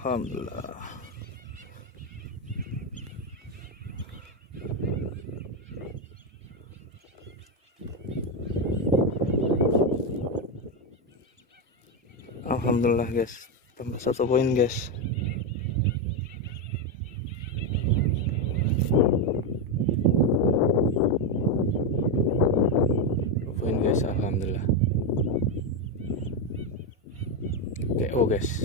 Alhamdulillah. Alhamdulillah guys, tambah 1 poin guys. Poin guys, alhamdulillah. KO guys.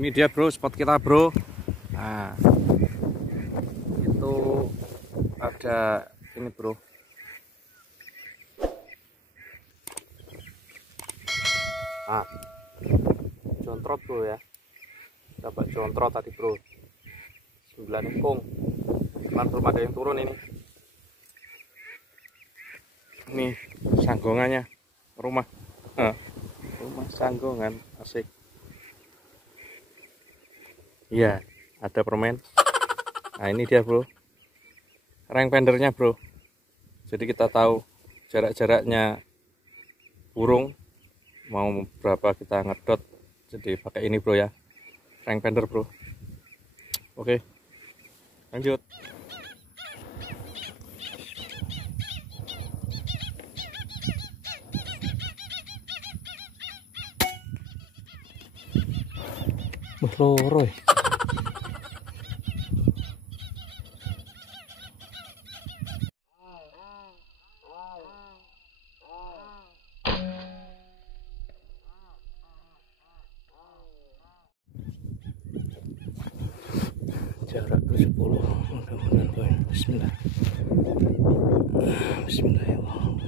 Ini dia bro, spot kita bro. Nah, itu ada ini bro. Nah, controt bro ya. Dapat controt tadi bro. 9 ekong. Cuman belum ada yang turun ini. Nih sanggongannya, rumah. Rumah sanggongan, asik. Iya, ada permen. Nah ini dia bro, rank pendernya bro. Jadi kita tahu jarak-jaraknya burung mau berapa kita ngedot. Jadi pakai ini bro ya, rank pender bro. Oke, lanjut. Loro. Jarak ke 10, mudah-mudahan poin. Bismillah. Bismillahirrahmanirrahim.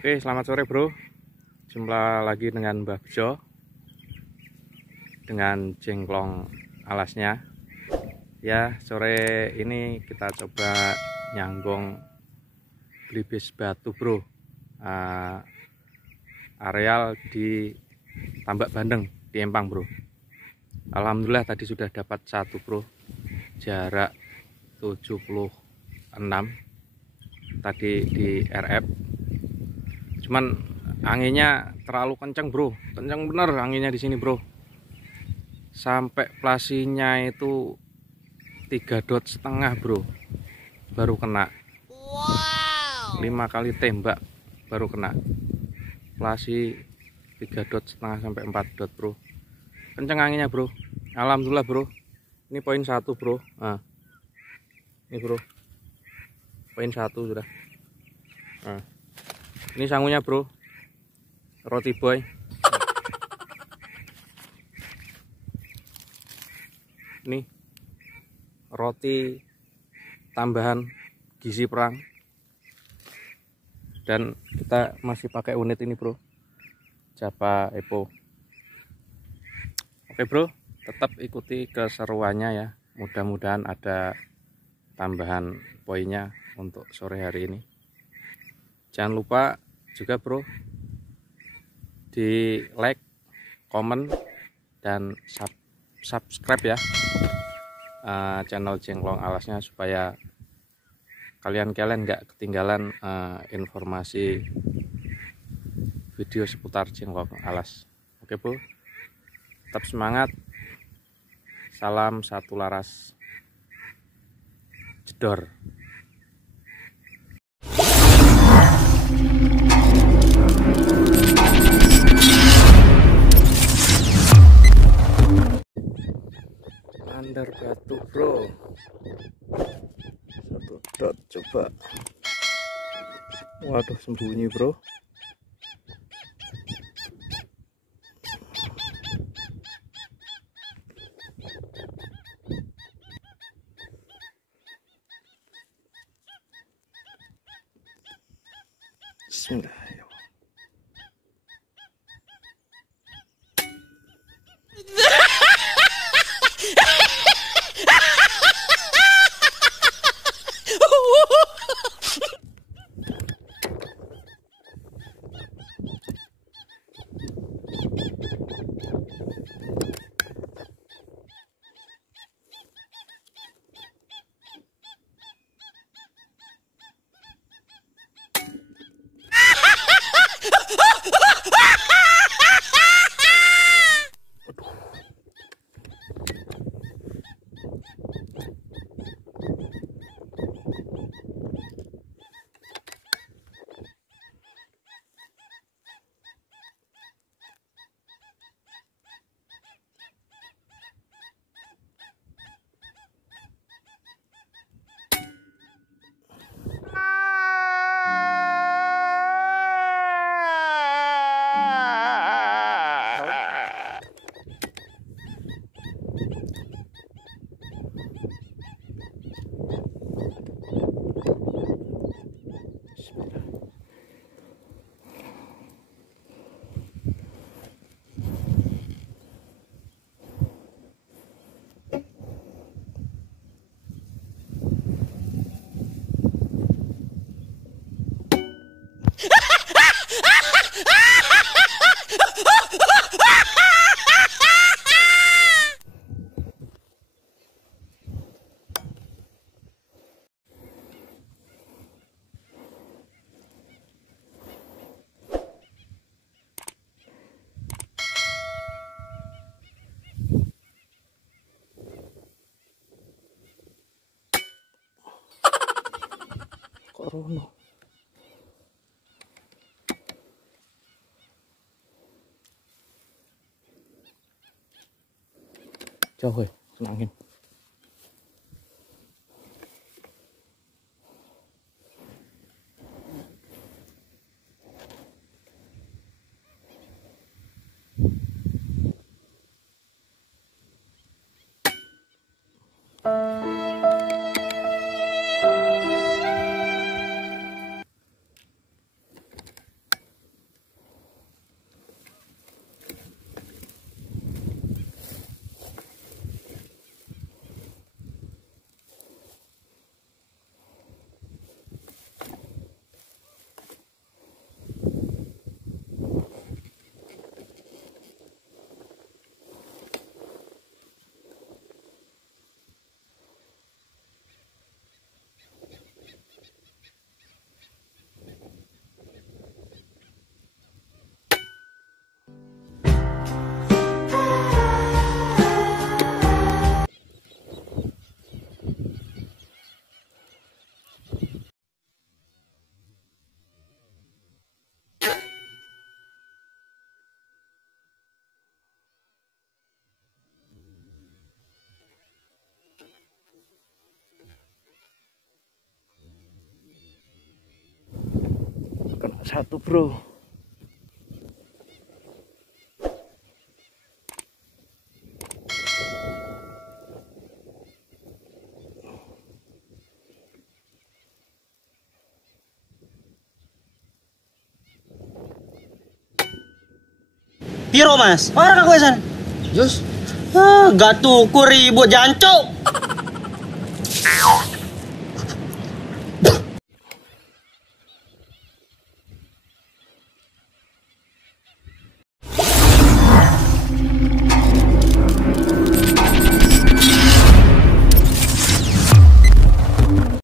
Oke, selamat sore bro. Jumpa lagi dengan Mbah Bejo dengan jengklong alasnya. Ya, sore ini kita coba nyanggong belibis batu bro. Areal di Tambak Bandeng di Empang bro. Alhamdulillah tadi sudah dapat 1 bro, jarak 76 tadi di RF. Cuman anginnya terlalu kencang bro, kencang bener anginnya di sini bro. Sampai plasinya itu 3,5 dot bro, baru kena. 5 kali tembak baru kena. Plasi 3,5 dot sampai 4 dot bro. Kencang anginnya bro. Alhamdulillah bro. Ini poin 1 bro. Nah, ini bro, poin 1 sudah. Nah, ini sangunya bro, roti boy. Ini roti tambahan gizi perang. Dan kita masih pakai unit ini bro, Japa Epo. Oke bro, tetap ikuti keseruannya ya. Mudah-mudahan ada tambahan poinnya untuk sore hari ini. Jangan lupa juga bro di like, komen, dan subscribe ya channel jengklong alasnya, supaya kalian nggak ketinggalan informasi video seputar jengklong alas. Oke bro, tetap semangat. Salam satu laras jedor. Bandar batu bro, satu dot coba. Waduh, sembunyi bro. Bismillah. Corona. Jauh ya, angin. Kena satu bro. Piro mas? Orang aku esan. Jus, Gak tuku ribut jancuk.